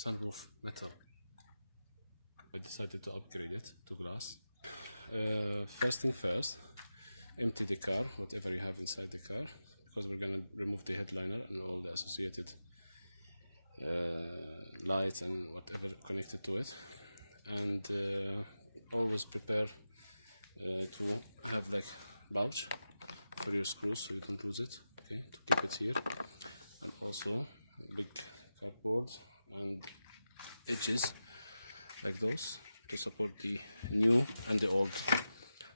sunroof metal. We decided to upgrade it to glass. First thing first, empty the car, whatever you have inside the car, because we're gonna remove the headliner and all the associated lights and whatever connected to it. And always prepare to have like bulge for your screws so you don't lose it. Okay, to keep it here. And also like cardboard and edges like those to support the new and the old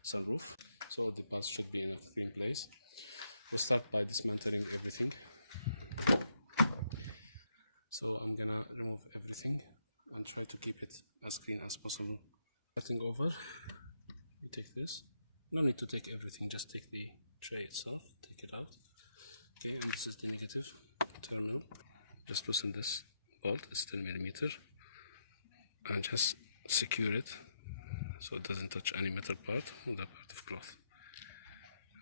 sunroof. So the parts should be in a clean place. We'll start by dismantling everything. So I'm gonna remove everything and try to keep it as clean as possible. Everything over, you take this. No need to take everything, just take the tray itself, take it out. Okay, and this is the negative terminal. Just loosen this bolt, it's 10mm, and just secure it so it doesn't touch any metal part or that part of cloth.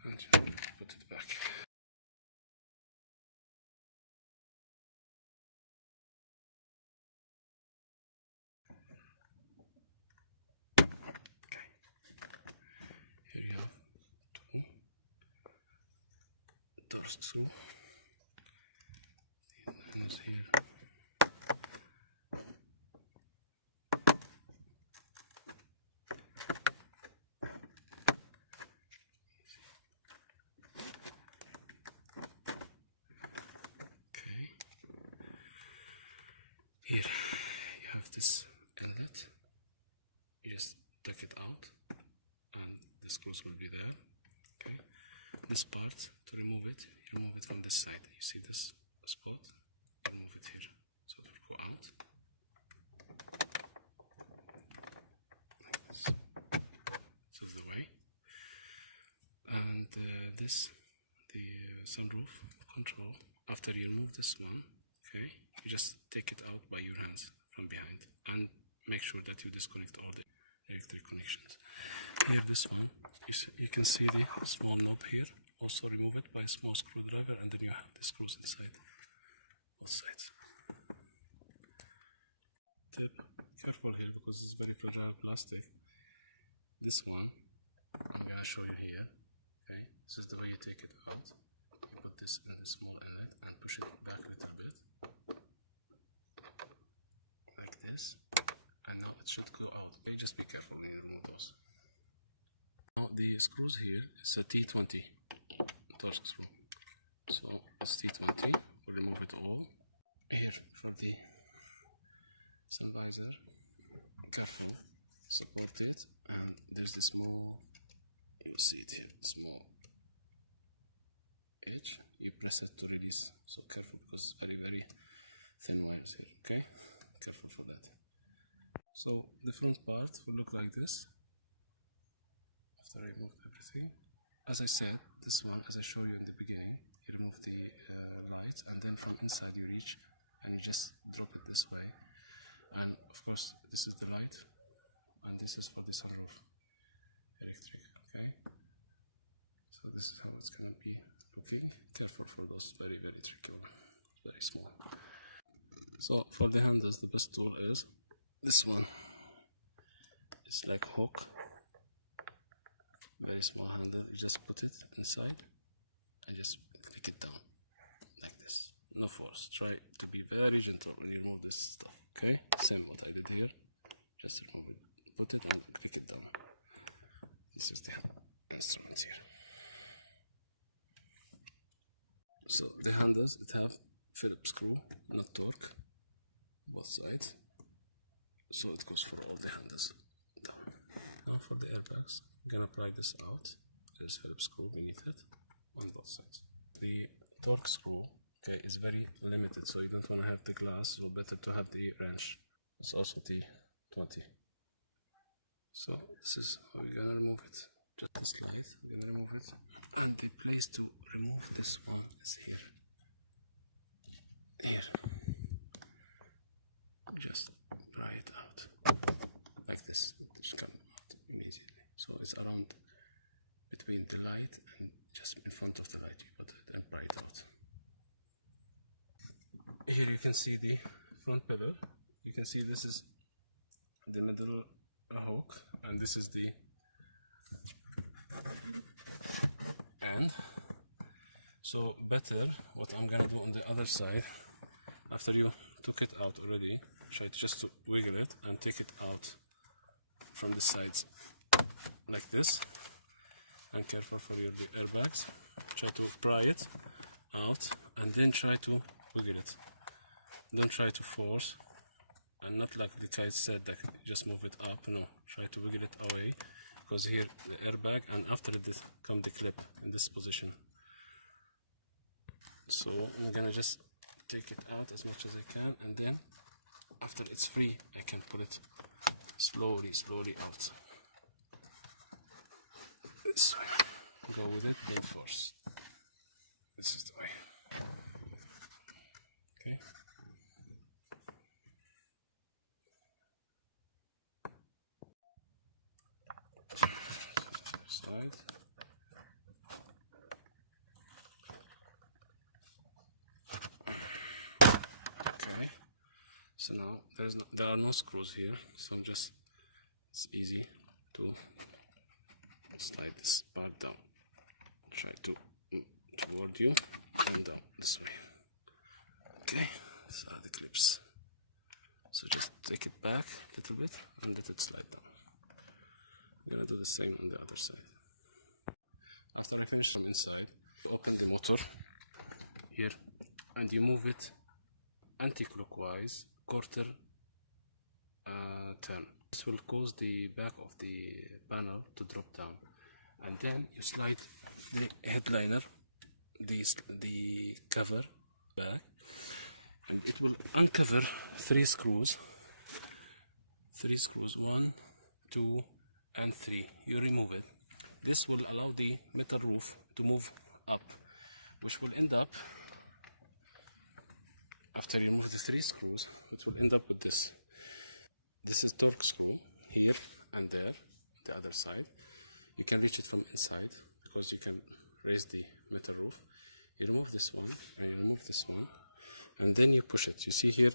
And just put it back. Okay. Here you have two doors through. The line is here. Take it out and the screws will be there. Okay, this part, to remove it, you remove it from this side. You see this spot? You remove it here, so it will go out like this. This is the way. And this, the sunroof control, after you remove this one, okay, you just take it out by your hands from behind and make sure that you disconnect all the electric connections. Here, this one, you can see the small knob here. Also remove it by a small screwdriver, and then you have the screws inside both sides. Tip, careful here because it's very fragile plastic. This one, I'm gonna show you here. Okay, this is the way you take it out. You put this in the small inlet and push it back a little bit, like this. And now it should go out. Just be careful when you remove those. Now the screws here is a T20 torque screw. So it's T20. We'll remove it all. Here for the sun visor, careful, support it, and there's the small, you'll see it here, small edge. You press it to release. So careful because it's very, very thin wires here. Okay, careful for that. So the front part will look like this after I remove everything. As I said, this one, as I showed you in the beginning, you remove the lights and then from inside you reach and you just drop it this way. And of course, this is the light and this is for the sunroof, electric, okay? So this is how it's going to be looking. Careful for those very, very tricky ones, very small. So for the handles, the best tool is this one. It's like hook, very small handle. You just put it inside and just click it down like this. No force. Try to be very gentle when you remove this stuff. Okay, same what I did here. Just remove it, put it and click it down. This is the instrument here. So the handles, it have Phillips screw, not torque, both sides. So it goes for all the handles down. Now for the airbags, I'm gonna pry this out. There's Phillips screw beneath it on both sides. The torque screw, okay, is very limited, so you don't want to have the glass, so better to have the wrench. It's also T20. So this is how we're gonna remove it. Just a slide, we're gonna remove it. And the place to remove this one is here. Here. Just pry it out like this. It just comes out immediately. So it's around between the light and just in front of the light. You put it and pry it out. Here you can see the front pillar. you can see this is the middle hook and this is the end. So better what I'm gonna do on the other side, after you took it out already, try to just wiggle it and take it out from the sides like this, and careful for your airbags. Try to pry it out and then try to wiggle it. Don't try to force, and not like the kite said that just move it up. No, try to wiggle it away, because here the airbag, and after it comes the clip in this position. So I'm gonna just take it out as much as I can, and then after it's free I can pull it slowly out. This way. Go with it, don't force. This is the way. Okay. Side. Okay. So now there are no screws here, so it's easy to slide this part down. Try to toward you and down this way. Okay, these are the clips. So just take it back a little bit and let it slide down. I'm gonna do the same on the other side. After I finish from inside, you open the motor here and you move it anti-clockwise, quarter turn. This will cause the back of the panel to drop down, and then you slide the headliner, the cover back, and it will uncover three screws, 1, 2 and 3. You remove it. This will allow the metal roof to move up, which will end up, after you remove the 3 screws, it will end up with this. This is torque screw here and there, the other side. You can reach it from inside because you can raise the metal roof. You remove this one, and then you push it. You see here,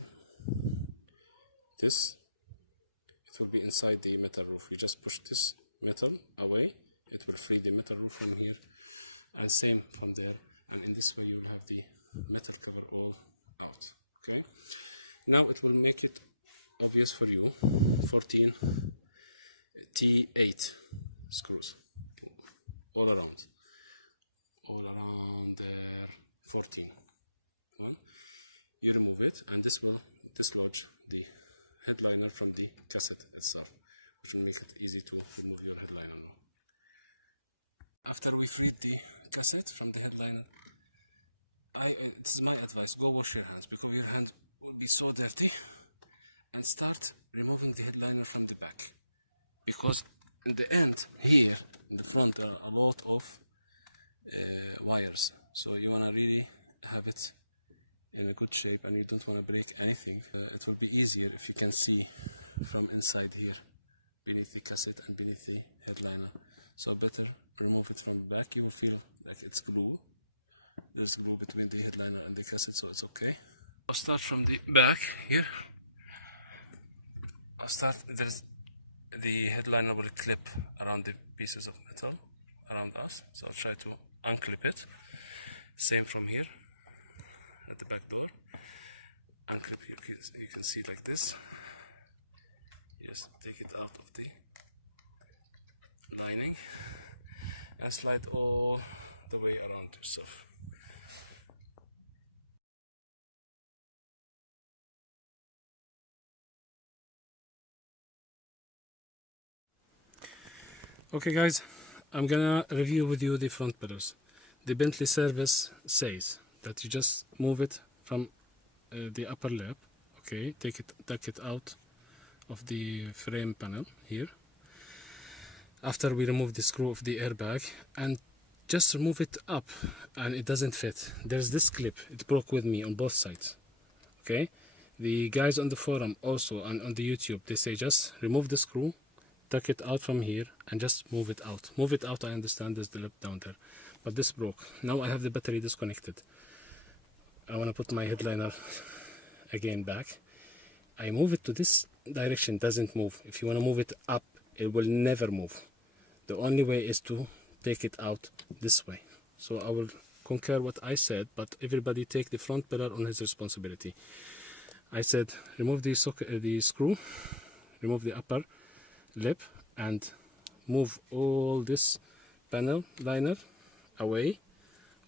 this, it will be inside the metal roof. You just push this metal away, it will free the metal roof from here, and same from there. And in this way you have the metal cover all out. Okay. Now it will make it obvious for you. 14 T8 screws all around there, 14. You remove it, and this will dislodge the headliner from the cassette itself, which will make it easy to remove your headliner. After we freed the cassette from the headliner, it's my advice, go wash your hands, because your hand will be so dirty, and start removing the headliner from the back, because in the end here in the front there are a lot of wires, so you want to really have it in a good shape, and you don't want to break anything. It will be easier if you can see from inside here, beneath the cassette and beneath the headliner. So better remove it from the back. You will feel like it's glue. There's glue between the headliner and the cassette, so it's okay. I'll start from the back here. There's the headliner will clip around the pieces of metal around us, so I'll try to unclip it. Same from here at the back door. Unclip, you can see like this. Yes, take it out of the lining and slide all the way around yourself. Okay guys, I'm gonna review with you the front pillars. The Bentley service says that you just move it from the upper lip, okay, take it out of the frame panel here. After we remove the screw of the airbag, and just remove it up, and it doesn't fit. There's this clip, it broke with me on both sides, okay. The guys on the forum also and on the YouTube, they say just remove the screw, tuck it out from here, and just move it out. Move it out, I understand there's the lip down there, but this broke. Now I have the battery disconnected. I want to put my headliner again back. I move it to this direction, doesn't move. If you want to move it up, it will never move. The only way is to take it out this way. So I will concur what I said, but everybody take the front pillar on his responsibility. I said remove the screw, remove the upper lip, and move all this panel liner away,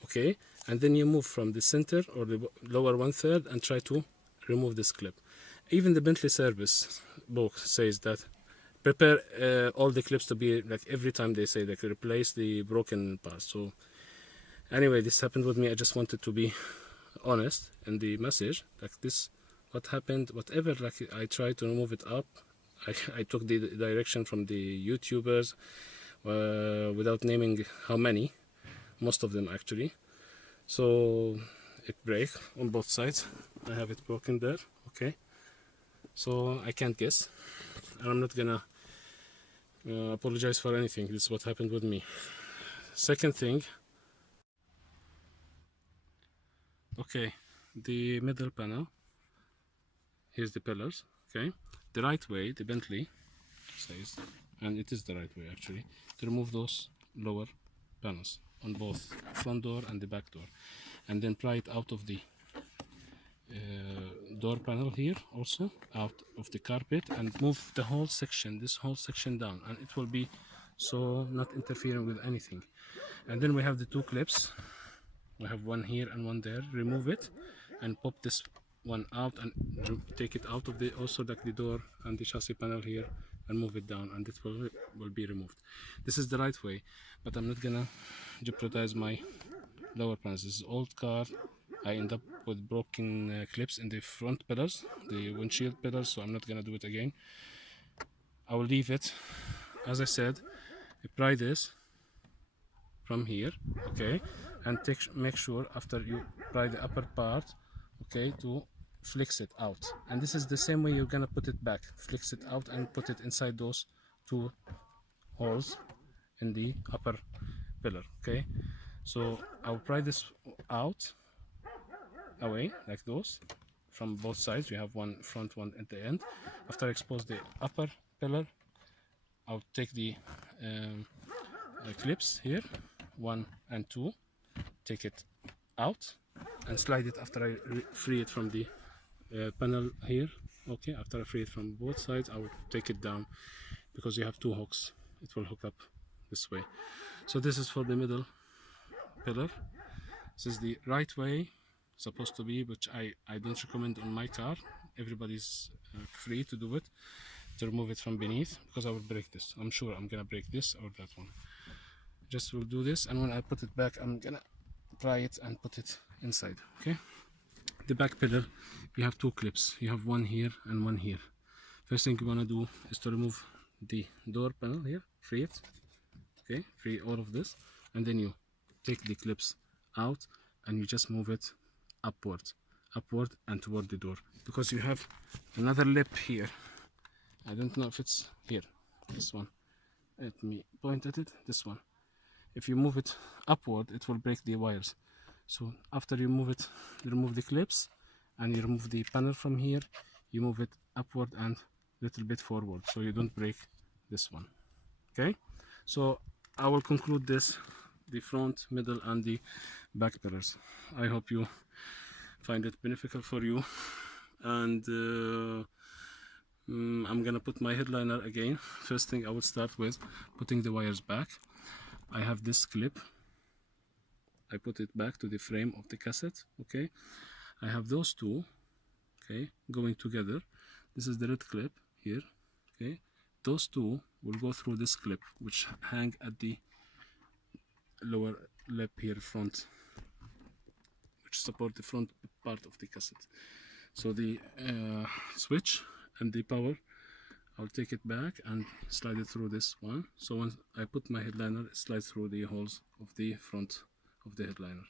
okay, and then you move from the center or the lower 1/3 and try to remove this clip. Even the Bentley service book says that prepare all the clips to be like, every time they say like replace the broken parts. So anyway, this happened with me. I just wanted to be honest in the message, like this what happened, whatever, like I tried to remove it up. I took the direction from the YouTubers without naming how many, most of them actually. So it break on both sides. I have it broken there, okay. So I can't guess, and I'm not gonna apologize for anything. This is what happened with me. Second thing, okay, the middle panel, here's the pillars, okay. The right way, the Bentley says, and it is the right way actually, to remove those lower panels on both front door and the back door, and then pry it out of the door panel here, also out of the carpet, and move the whole section, this whole section down, and it will be so not interfering with anything. And then we have the two clips, we have one here and one there. Remove it and pop this one out and take it out of the, also like the door and the chassis panel here, and move it down, and it will be removed. This is the right way, but I'm not gonna jeopardize my lower panels. This is old car. I end up with broken clips in the front pillars, the windshield pillars, so I'm not gonna do it again. I will leave it as I said. Pry this from here, okay, and make sure after you pry the upper part, okay, to flex it out. And this is the same way you're gonna put it back. Flex it out and put it inside those two holes in the upper pillar, okay. So I'll pry this out away like those from both sides. You have one front, one at the end. After I expose the upper pillar, I'll take the clips here, 1 and 2, take it out and slide it after I free it from the panel here, okay. After I free it from both sides, I will take it down, because you have two hooks, it will hook up this way. So this is for the middle pillar. This is the right way supposed to be, which I don't recommend on my car. Everybody's free to do it, to remove it from beneath, because I will break this. I'm sure I'm gonna break this or that one. Just will do this, and when I put it back, I'm gonna pry it and put it inside, okay. The back pillar, you have two clips. You have one here and one here. First thing you want to do is to remove the door panel here, free it, okay, free all of this, and then you take the clips out and you just move it upward and toward the door, because you have another lip here. I don't know if it's here, this one, let me point at it, this one. If you move it upward, it will break the wires. So after you move it, you remove the clips and you remove the panel from here, you move it upward and a little bit forward, so you don't break this one, okay. So I will conclude this, the front, middle and the back pillars. I hope you find it beneficial for you, and I'm gonna put my headliner again. First thing I will start with putting the wires back. I have this clip, I put it back to the frame of the cassette, okay. I have those two, okay, going together. This is the red clip here, okay. Those two will go through this clip, which hang at the lower lip here front, which support the front part of the cassette. So the switch and the power, I'll take it back and slide it through this one. So once I put my headliner, it slides through the holes of the front of the headliner.